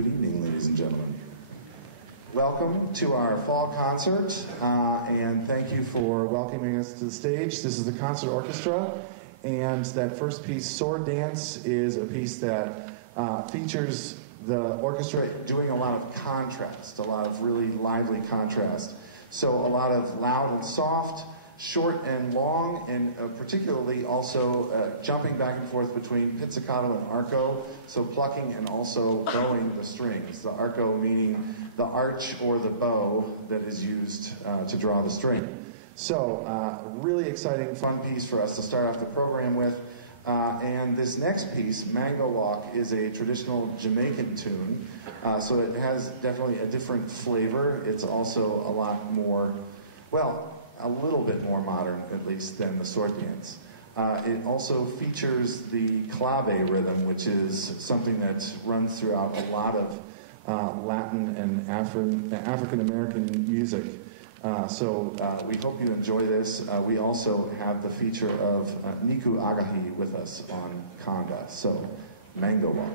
Good evening, ladies and gentlemen. Welcome to our fall concert, and thank you for welcoming us to the stage. This is the concert orchestra, and that first piece, Sword Dance, is a piece that features the orchestra doing a lot of contrast, a lot of really lively contrast. So a lot of loud and soft, short and long, and particularly also jumping back and forth between pizzicato and arco, so plucking and also bowing the strings. The arco meaning the arch or the bow that is used to draw the string. So really exciting, fun piece for us to start off the program with. And this next piece, Mango Walk, is a traditional Jamaican tune, so it has definitely a different flavor. It's also a lot more, well, a little bit more modern, at least, than the sword dance. It also features the clave rhythm, which is something that runs throughout a lot of Latin and African-American music. So we hope you enjoy this. We also have the feature of Niku Agahi with us on conga. So, Mango Walk.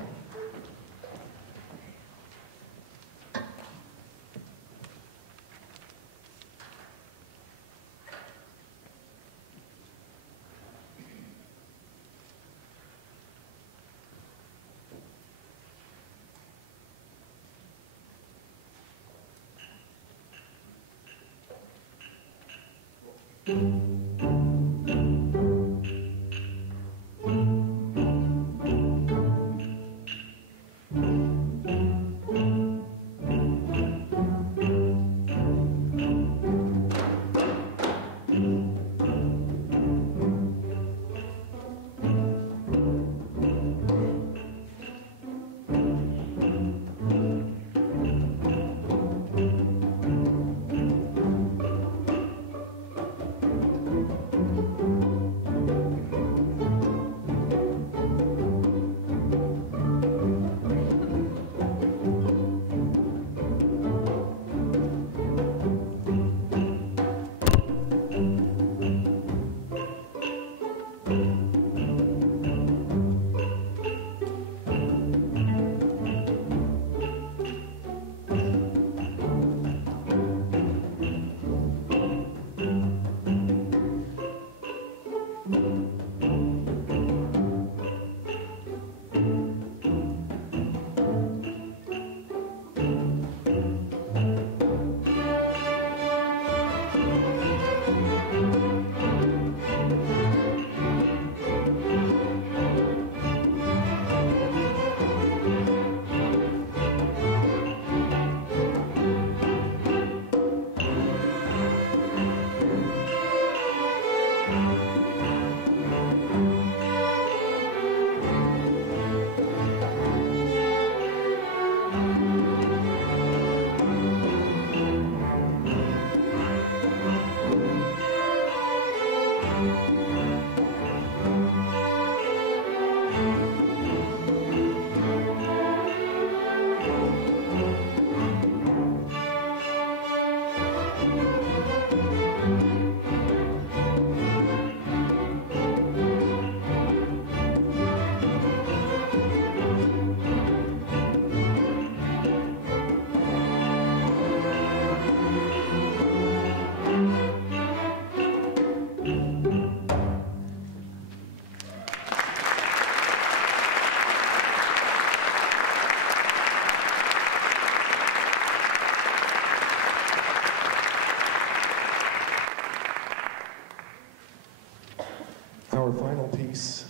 Our final piece,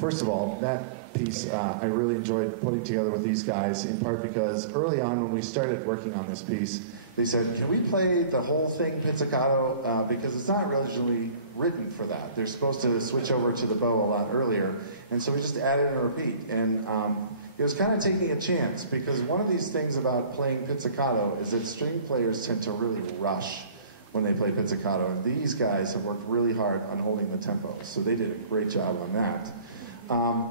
first of all, that piece I really enjoyed putting together with these guys, in part because early on when we started working on this piece, they said, can we play the whole thing pizzicato? Because it's not originally written for that. They're supposed to switch over to the bow a lot earlier, and so we just added a repeat. And it was kind of taking a chance, because one of these things about playing pizzicato is that string players tend to really rush when they play pizzicato, and these guys have worked really hard on holding the tempo, so they did a great job on that.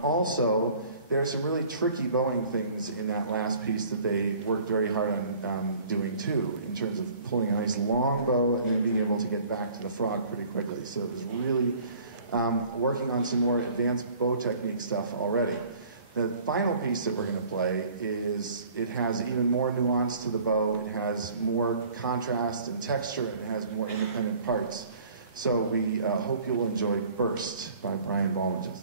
Also, there are some really tricky bowing things in that last piece that they worked very hard on doing too, in terms of pulling a nice long bow and then being able to get back to the frog pretty quickly. So it was really working on some more advanced bow technique stuff already. The final piece that we're going to play it has even more nuance to the bow, it has more contrast and texture, and it has more independent parts. So we hope you'll enjoy Burst by Brian Balmages.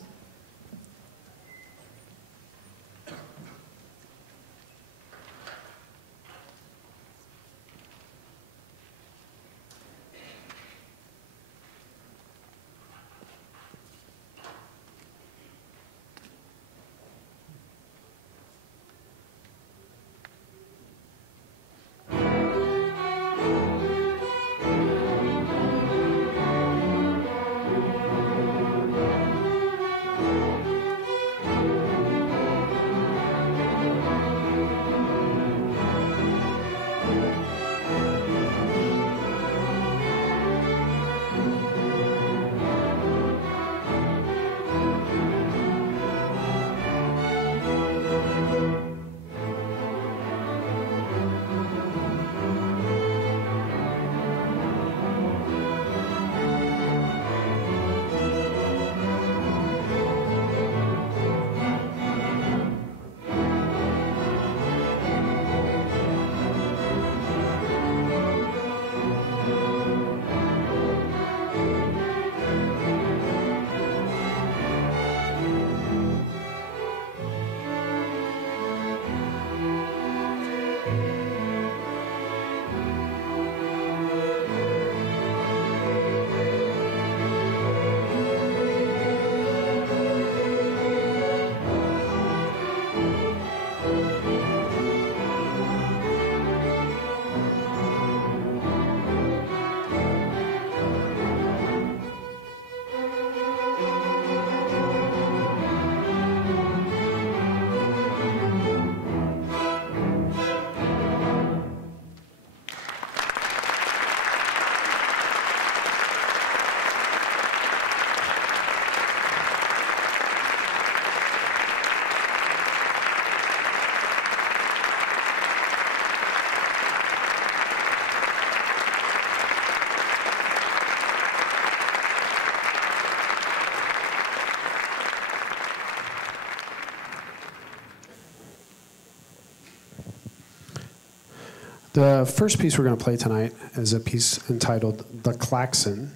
The first piece we're going to play tonight is a piece entitled The Klaxon.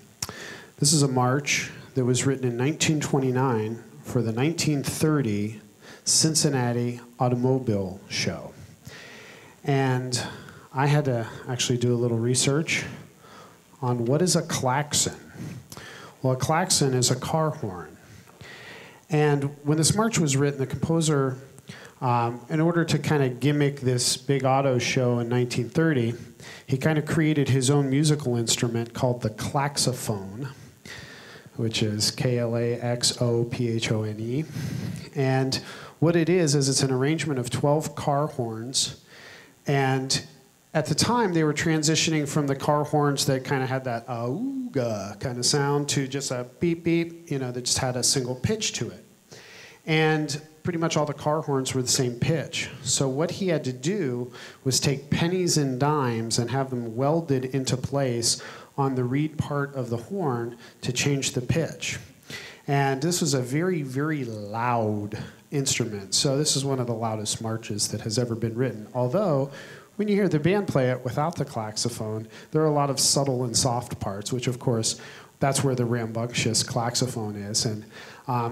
This is a march that was written in 1929 for the 1930 Cincinnati Automobile Show. And I had to actually do a little research on what is a klaxon. Well, a klaxon is a car horn. And when this march was written, the composer, in order to kind of gimmick this big auto show in 1930, he kind of created his own musical instrument called the klaxophone, which is Klaxophone. And what it is it's an arrangement of 12 car horns. And at the time, they were transitioning from the car horns that kind of had that auga kind of sound to just a beep, beep, that just had a single pitch to it. And pretty much all the car horns were the same pitch. So what he had to do was take pennies and dimes and have them welded into place on the reed part of the horn to change the pitch. And this was a very, very loud instrument. So this is one of the loudest marches that has ever been written. Although, when you hear the band play it without the klaxophone, there are a lot of subtle and soft parts, which of course, that's where the rambunctious klaxophone is. And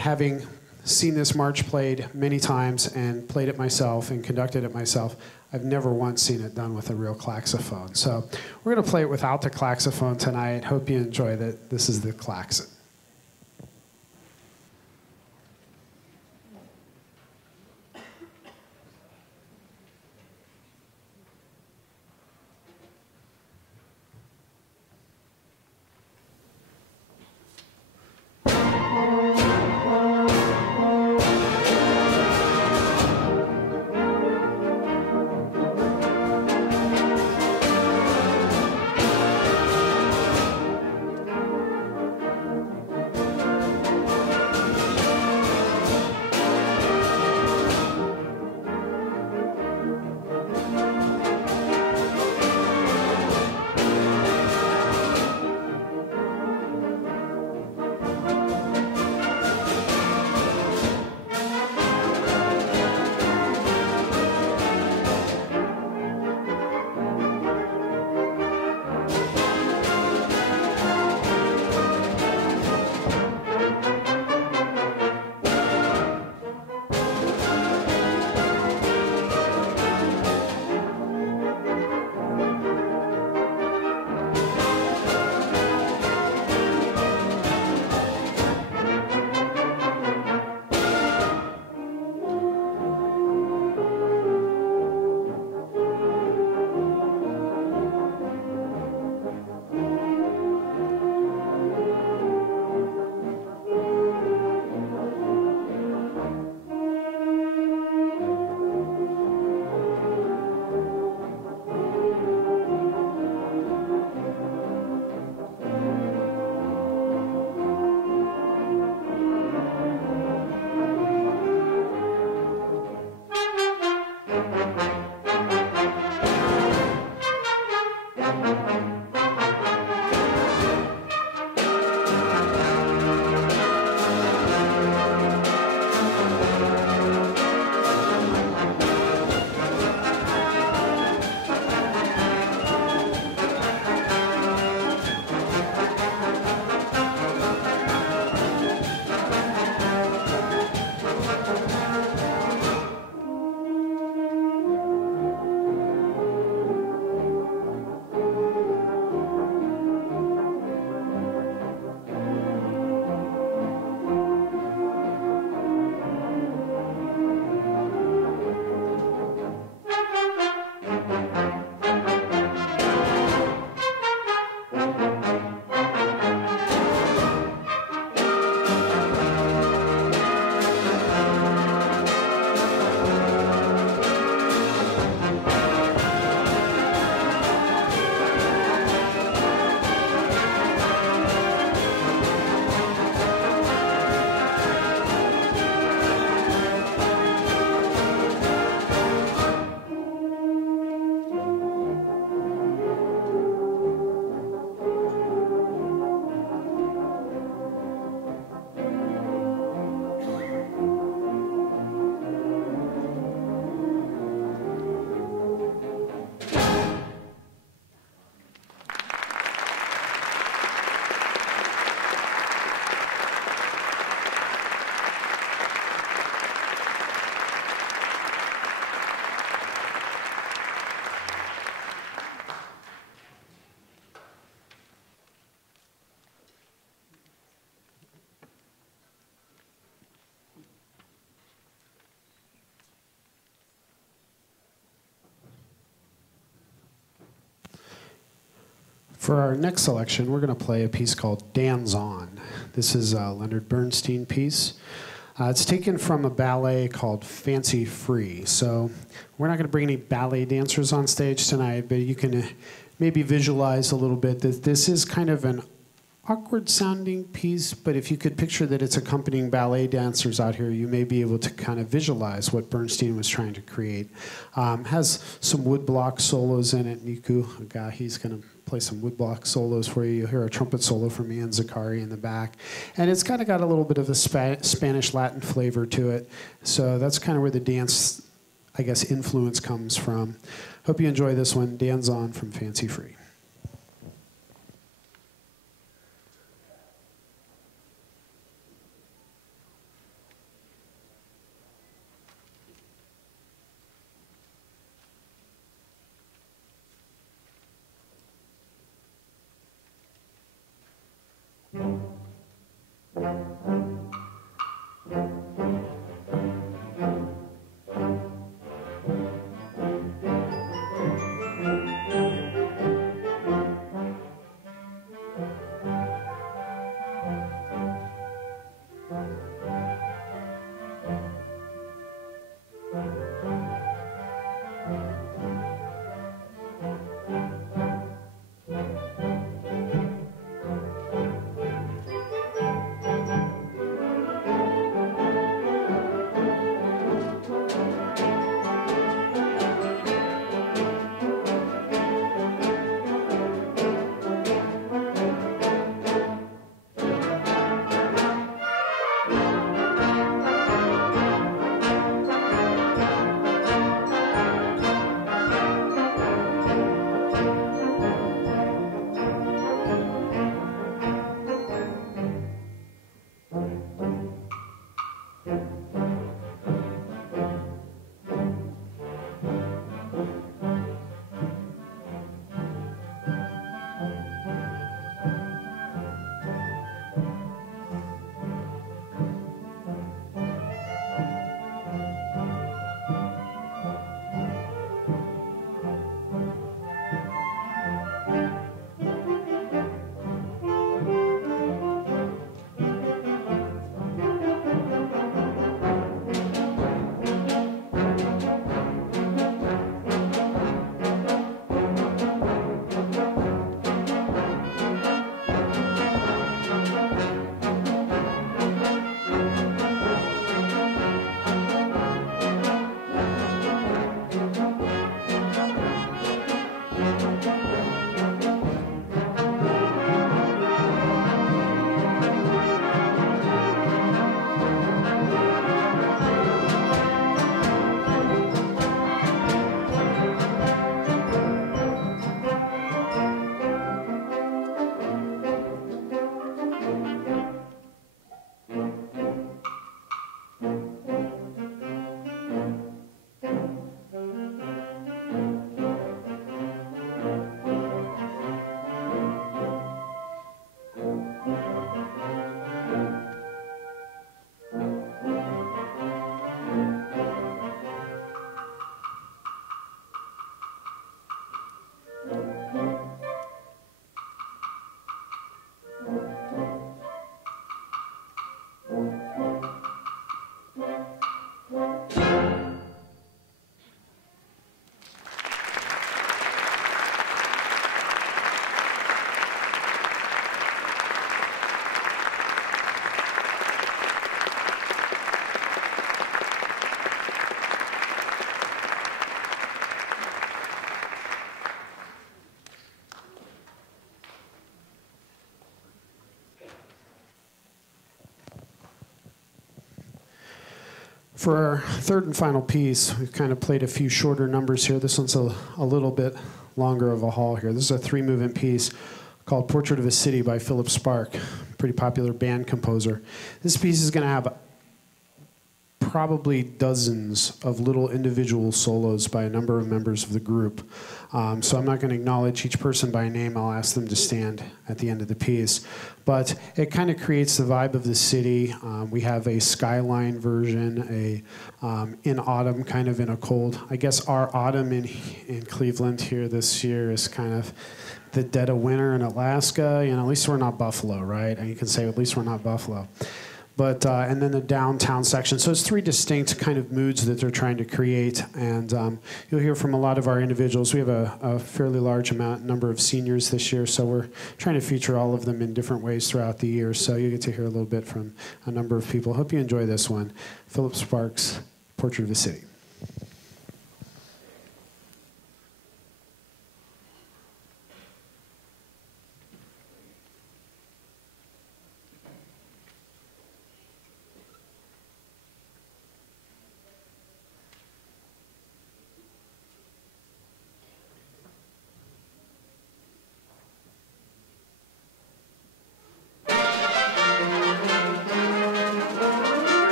having seen this march played many times and played it myself and conducted it myself, I've never once seen it done with a real klaxophone. So we're going to play it without the klaxophone tonight. Hope you enjoy that. This is the klaxon. For our next selection, we're going to play a piece called Dan's On. This is a Leonard Bernstein piece. It's taken from a ballet called Fancy Free. So we're not going to bring any ballet dancers on stage tonight, but you can maybe visualize a little bit that this is kind of an awkward sounding piece, but if you could picture that it's accompanying ballet dancers out here, you may be able to kind of visualize what Bernstein was trying to create. Has some woodblock solos in it. Niku, a guy, he's going to play some woodblock solos for you. You'll hear a trumpet solo from Ian Zakari in the back. And it's kind of got a little bit of a Spanish Latin flavor to it. So that's kind of where the dance, I guess, influence comes from. Hope you enjoy this one. Dan's On from Fancy Free. For our third and final piece, we've kind of played a few shorter numbers here. This one's a little bit longer of a haul here. This is a 3-movement piece called Portrait of a City by Philip Spark, pretty popular band composer. This piece is going to have probably dozens of little individual solos by a number of members of the group. So I'm not going to acknowledge each person by name. I'll ask them to stand at the end of the piece. But it kind of creates the vibe of the city. We have a skyline version, in autumn, kind of in a cold. I guess our autumn in Cleveland here this year is kind of the dead of winter in Alaska. You know, at least we're not Buffalo, right? And you can say at least we're not Buffalo. But and then the downtown section. So it's 3 distinct kind of moods that they're trying to create. And you'll hear from a lot of our individuals. We have a fairly large number of seniors this year, so we're trying to feature all of them in different ways throughout the year. So you get to hear a little bit from a number of people. Hope you enjoy this one. Philip Sparks, Portrait of a City.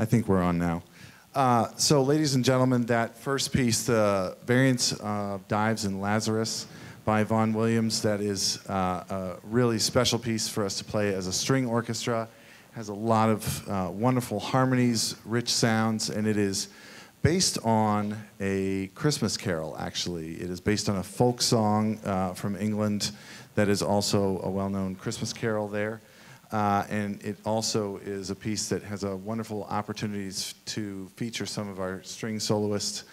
I think we're on now. So, ladies and gentlemen, that first piece, the variants of Dives and Lazarus by Vaughan Williams, that is a really special piece for us to play as a string orchestra. Has a lot of wonderful harmonies, rich sounds, and it is based on a Christmas carol, actually. It is based on a folk song from England that is also a well-known Christmas carol there. And it also is a piece that has a wonderful opportunities to feature some of our string soloists,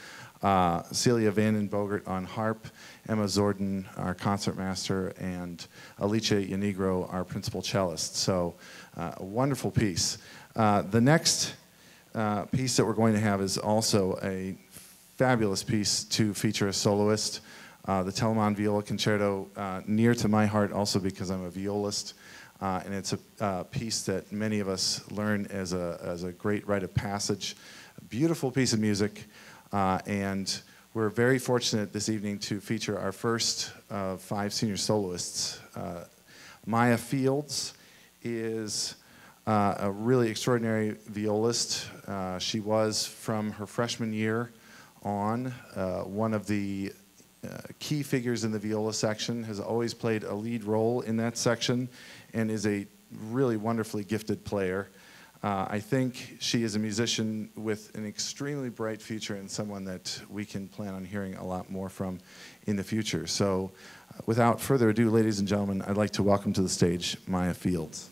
Celia Vanden Bogert on harp, Emma Zorden, our concertmaster, and Alicia Yanigro, our principal cellist. So a wonderful piece. The next piece that we're going to have is also a fabulous piece to feature a soloist. The Telemann Viola Concerto, near to my heart also because I'm a violist. And it's a piece that many of us learn as a great rite of passage. A beautiful piece of music. And we're very fortunate this evening to feature our first of 5 senior soloists. Maya Fields is a really extraordinary violist. She was, from her freshman year on, one of the key figures in the viola section, has always played a lead role in that section, and is a really wonderfully gifted player. I think she is a musician with an extremely bright future and someone that we can plan on hearing a lot more from in the future. So without further ado, ladies and gentlemen, I'd like to welcome to the stage Maya Fields.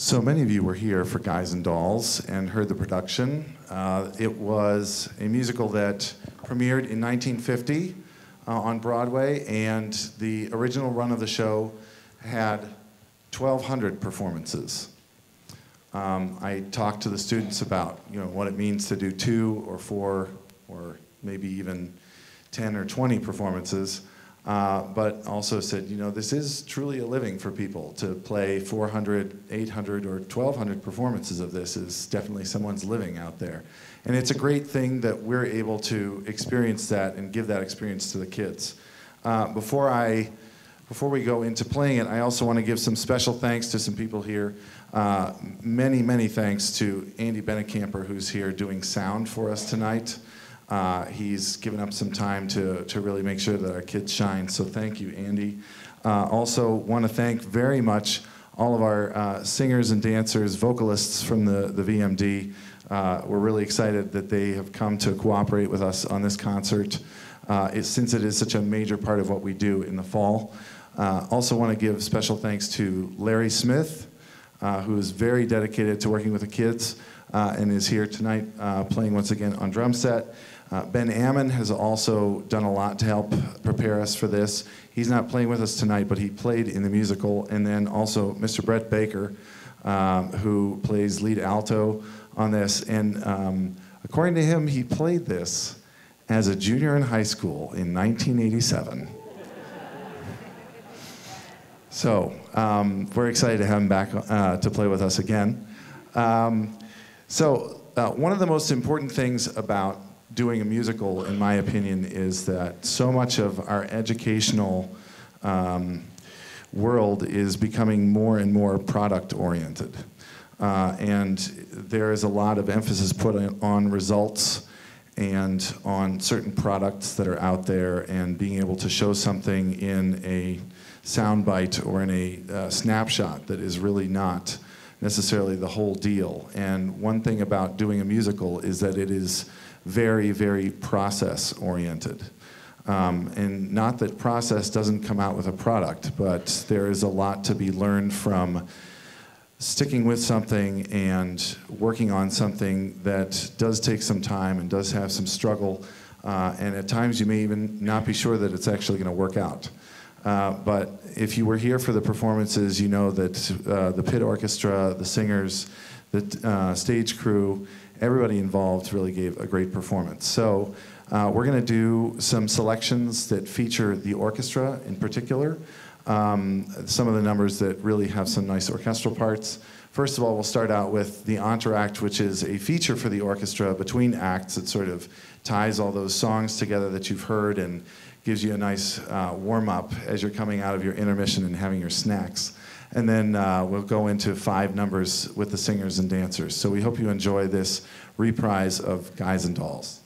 So many of you were here for Guys and Dolls and heard the production. It was a musical that premiered in 1950 on Broadway, and the original run of the show had 1,200 performances. I talked to the students about what it means to do 2 or 4 or maybe even 10 or 20 performances. But also said, this is truly a living for people. To play 400, 800, or 1,200 performances of this is definitely someone's living out there. And it's a great thing that we're able to experience that and give that experience to the kids. Before we go into playing it, I also want to give some special thanks to some people here. Many, many thanks to Andy Benecamper, who's here doing sound for us tonight. He's given up some time to really make sure that our kids shine, so thank you, Andy. Also want to thank very much all of our singers and dancers, vocalists from the VMD. We're really excited that they have come to cooperate with us on this concert, since it is such a major part of what we do in the fall. Also want to give special thanks to Larry Smith, who is very dedicated to working with the kids and is here tonight playing once again on drum set. Ben Ammon has also done a lot to help prepare us for this. He's not playing with us tonight, but he played in the musical. And then also Mr. Brett Baker, who plays lead alto on this. And according to him, he played this as a junior in high school in 1987. So we're excited to have him back to play with us again. So one of the most important things about doing a musical, in my opinion, is that so much of our educational world is becoming more and more product-oriented. And there is a lot of emphasis put on results and on certain products that are out there, and being able to show something in a soundbite or in a snapshot that is really not necessarily the whole deal. And one thing about doing a musical is that it is very, very process-oriented. And not that process doesn't come out with a product, but there is a lot to be learned from sticking with something and working on something that does take some time and does have some struggle. And at times you may even not be sure that it's actually going to work out. But if you were here for the performances, you know that the pit orchestra, the singers, the stage crew, everybody involved really gave a great performance. So we're going to do some selections that feature the orchestra in particular. Some of the numbers that really have some nice orchestral parts. First of all, we'll start out with the entr'acte, which is a feature for the orchestra between acts. It sort of ties all those songs together that you've heard and gives you a nice warm-up as you're coming out of your intermission and having your snacks. And then we'll go into 5 numbers with the singers and dancers. So we hope you enjoy this reprise of Guys and Dolls.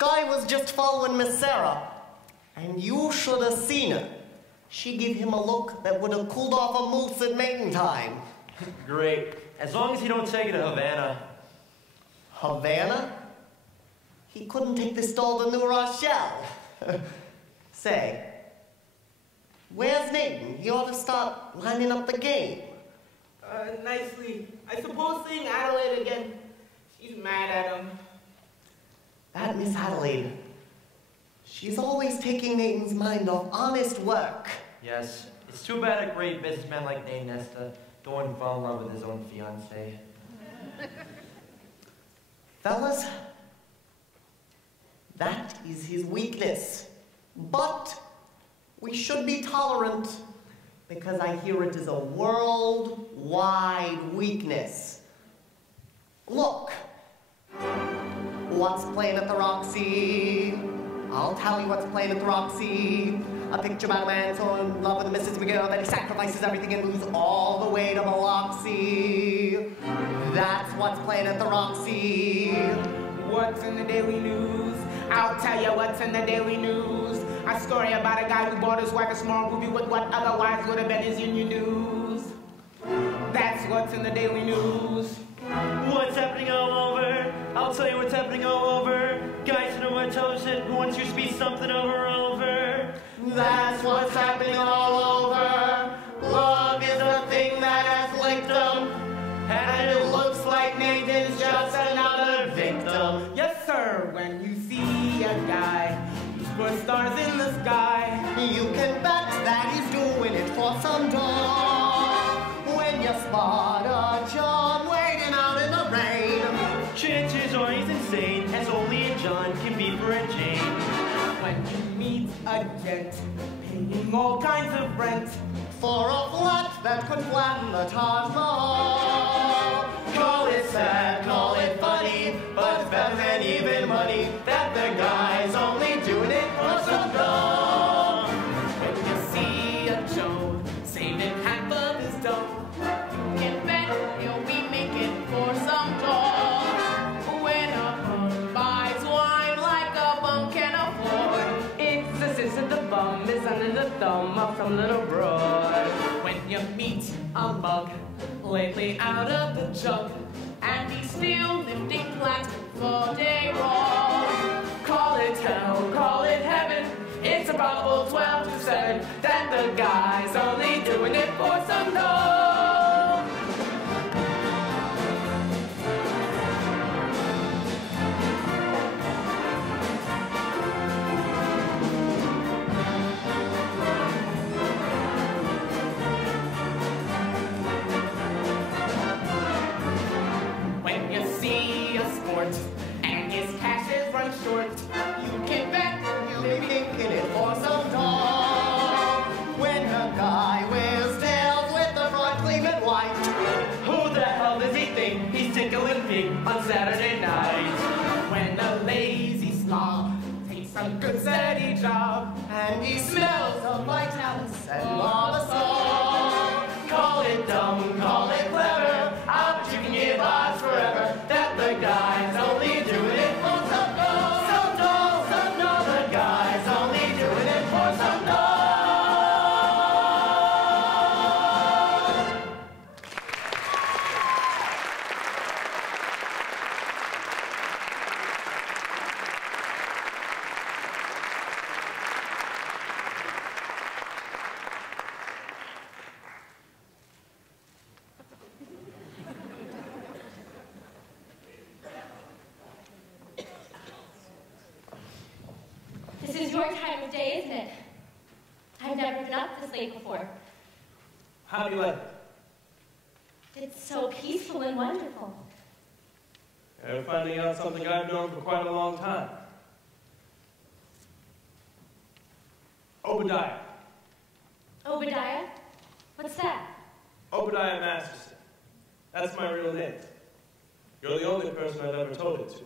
Sky was just following Miss Sarah, and you should have seen her. She gave him a look that would have cooled off a moose at mating time. Great. As long as you don't take it to Havana. Havana? He couldn't take this doll to New Rochelle. Say, where's Nathan? He ought to start lining up the game. Nicely. I suppose seeing Adelaide again, she's mad at him. That Miss Adelaide, she's always taking Nathan's mind off honest work. Yes, it's too bad a great businessman like Nate Nesta don't want to fall in love with his own fiancée. Fellas, that is his weakness. But we should be tolerant because I hear it is a worldwide weakness. Look, what's playing at the Roxy? I'll tell you what's playing at the Roxy. A picture about a man so in love with Mrs. McGill that he sacrifices everything and moves all the way to Biloxi. That's what's playing at the Roxy. What's in the daily news? I'll tell you what's in the daily news. A story about a guy who bought his wife a small movie with what otherwise would have been his union dues. That's what's in the daily news. What's happening all over? I'll tell you what's happening all over. Guys in my television who wants you to be something over. That's what's happening all over. Love is a thing that has licked them, and it looks like Nathan's just another victim. Yes, sir, when you see a guy who's put stars in the sky, You can bet that he's doing it for some dough. When you spot a John waiting out in the rain, Chances are he's insane, as only a John can be for a Jane. when you meet a gent paying all kinds of rent, for a flat that could flatten the Taj Mahal. Call it sad, call it funny, but it's better than even money that the guy's only doing it for some dough. when you see a Joe saving half of his dough, You can bet he'll be making for some dough. When a bum buys wine like a bum can afford, it's the sense of the bum is under the thumb of some little broad. When you meet a mug lately out of the jug, and he's still lifting plastic for day roll. call it hell, call it heaven. It's a probable 12 to 7 that the guy's only doing it for some dough. When you see a sport and his cash is run short, You can bet You'll be kicking it for some dough. When a guy wears tails with the front cleaving white, Who the hell does he think he's tickling pig on Saturday night? when a lazy slob takes a good steady job, and he smells of vitalis and Mollisol. Call it dumb, call it clever. I bet you can give odds forever that the guy's only doing it for some dough. Some dough, some dough. The guy's only doing it for some dough. This is your time of day, isn't it? I've never been up this late before. How do you like it? It's so peaceful and wonderful. We're finding out something I've known for quite a long time. Obadiah. Obadiah? What's that? Obadiah Masterson. That's my real name. You're the only person I've ever told it to.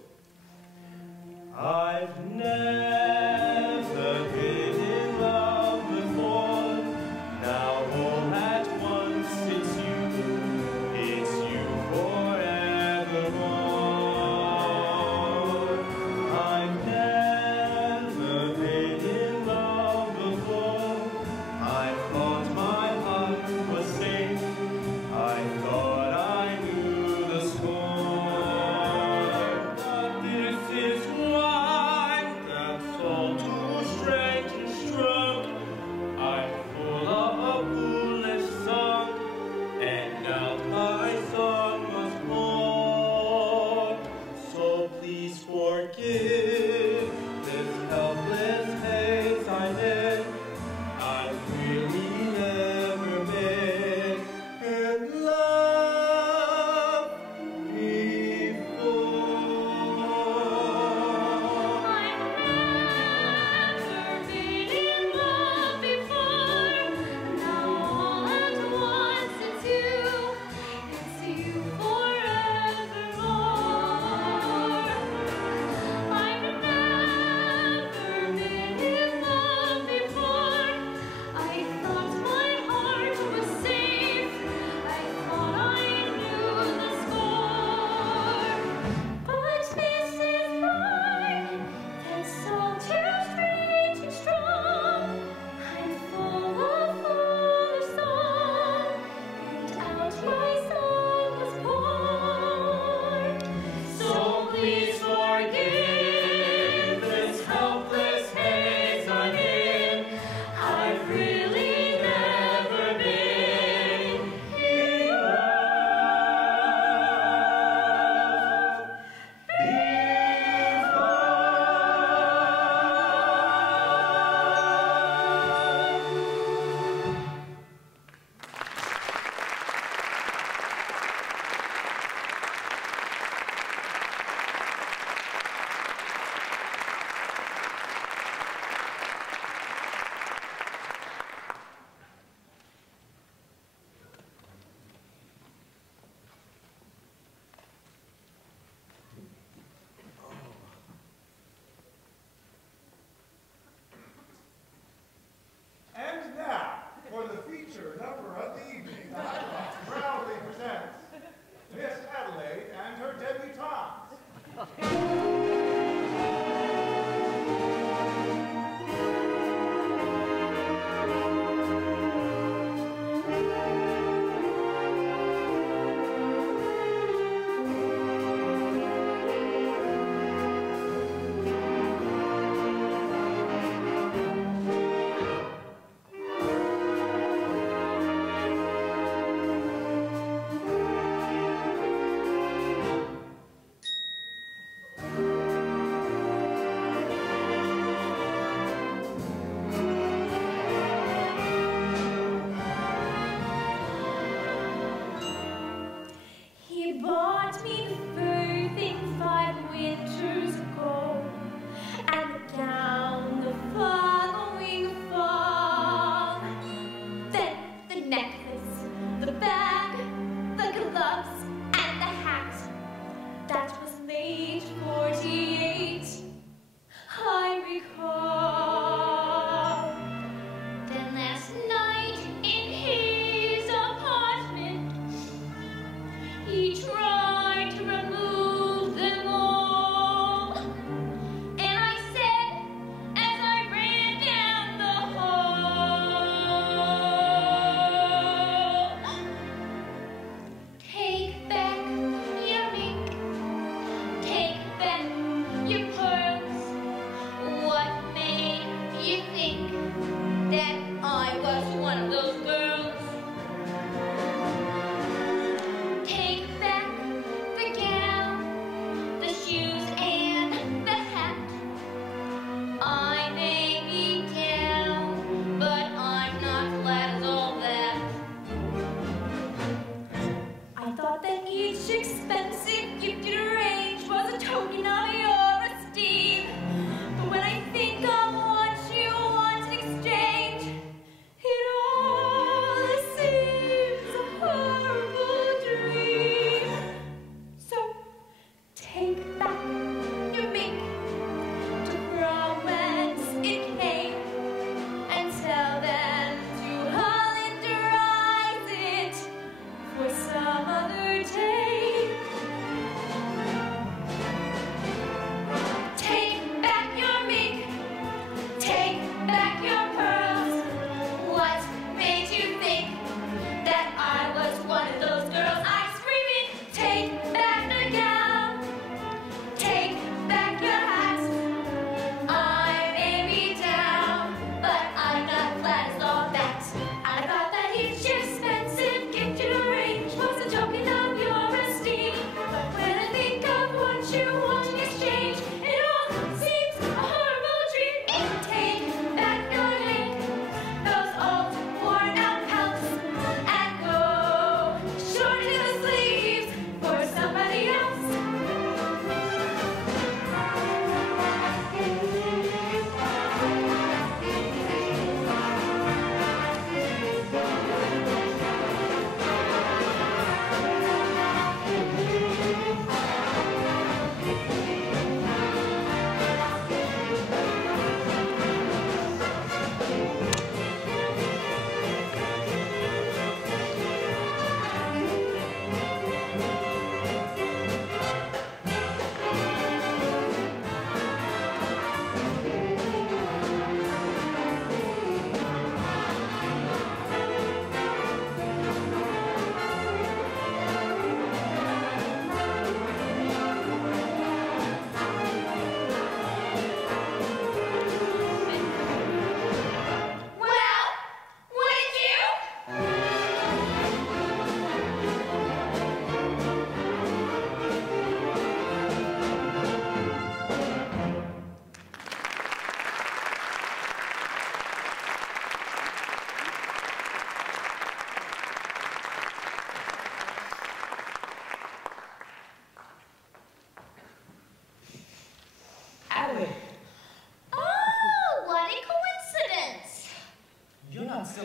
I've never been in love before. Now all at once it's you forevermore. I've never please forgive this helpless haze I'm in. I really never meant in love before. I've never been in love before. Now all at once it's you forevermore. I've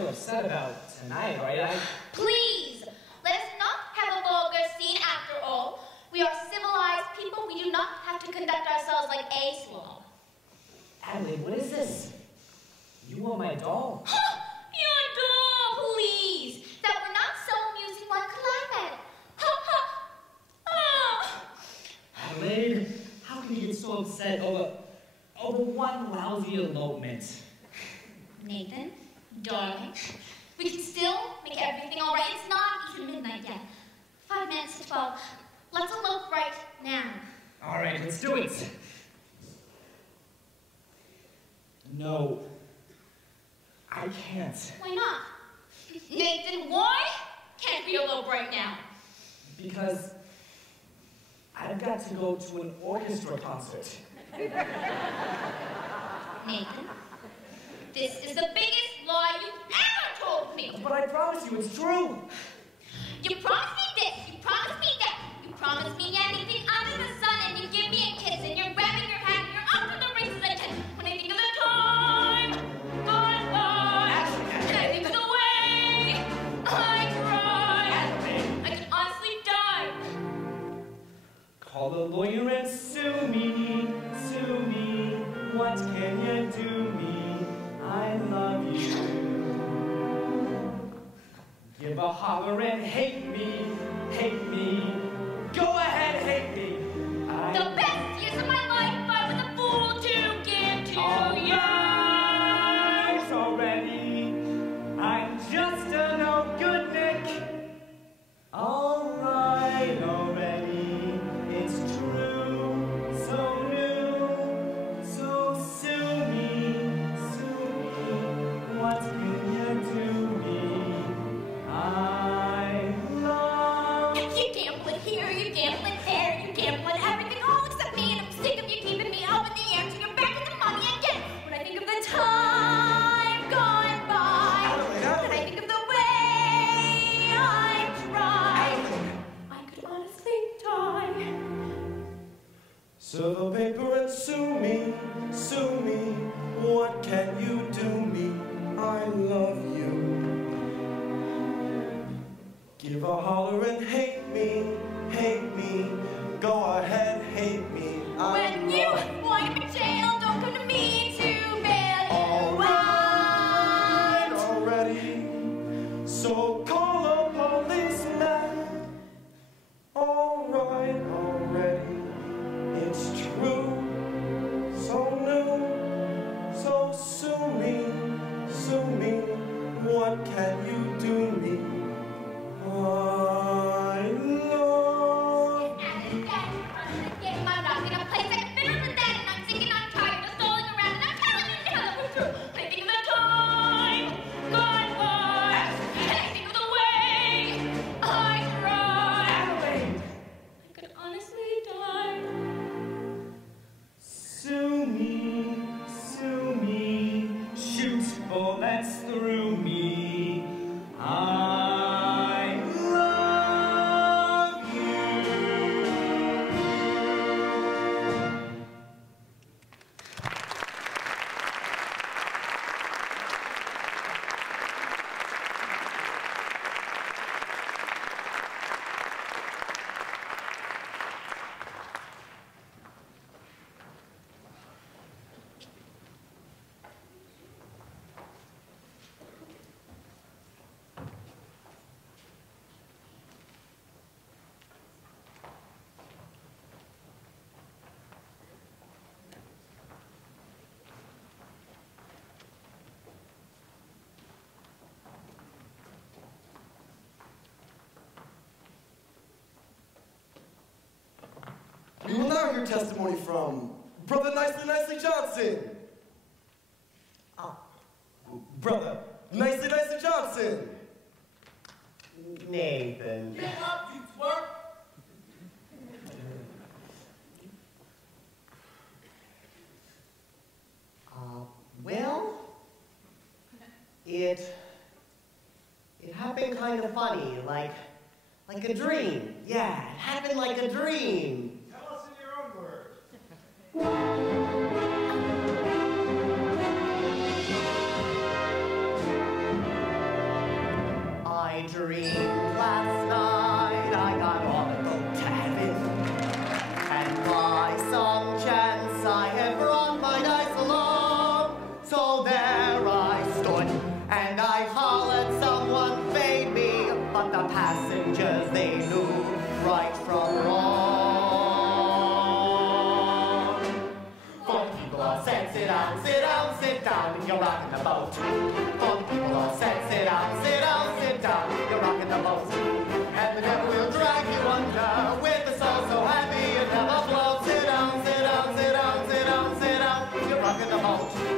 upset about tonight, right? Please, let us not have a vulgar scene after all. We are civilized people. We do not have to conduct ourselves like a slob. Adelaide, what is this? You want my doll? Your doll, please. That were not so amusing one could laugh at it. Adelaide, how can you get so upset over one lousy elopement? Nathan, darling, we can still make everything all right. It's not even midnight yet. 5 minutes to 12. Let's elope right now. All right, let's do it. No, I can't. Why not? Nathan, why can't we elope right now? Because I've got to go to an orchestra concert. Nathan, this is the biggest lie you've ever told me. But I promise you, it's true. You promised me this, you promised me that, you promised me anything under the sun, and you give me a kiss, and you're grabbing your hat, and you're off to the races at 10. When I think of the time gone by, and I think of the way I cried, I could honestly die. Call the lawyer and sue me, sue me. What can you do me? I love you. Give a holler and hate me, hate me. Go ahead, hate me. The best years of my life I was a fool to give to you. Alright, already. I'm just a no good Nick. Alright, already. It's true, so new. So sue me, sue me. What can you do me? I love You gamble it here, you gamble it there, you gamble it everything, all except me, and I'm sick of you keeping me up in the air till you're back in the money again. When I think of the time gone by, and I think of the way I tried, I could honestly die. Serve a paper and sue me, sue me. What can you do me? I love you. Give a holler and hate me, hate me. Go ahead, hate me. When you wind up in jail, don't come to me to bail you Alright, out. already. So call a policeman. Alright, already. It's true, so new. So sue me, sue me. What can you do me? I love. I'm not gonna play second fiddle to that, and I'm sick and I'm tired of stalling around, and I'm telling you now the truth. I think of the time gone by, and I think of the way I cried. I could honestly die. sue me, shoot bullets through me. I love you. We will now hear testimony from Brother Nicely Johnson. Brother Nicely Johnson. Nathan. Get up, you twerp. Well, it happened kind of funny, like a dream. Yeah, it happened like a dream. Tell us in your own words. sit down, sit down, sit down, and you're rocking the boat. All the people all said, sit down, sit down, sit down, you're rocking the boat. And the devil will drag you under with a soul so happy it never floats. Sit down, sit down, sit down, sit down, sit down, you're rocking the boat.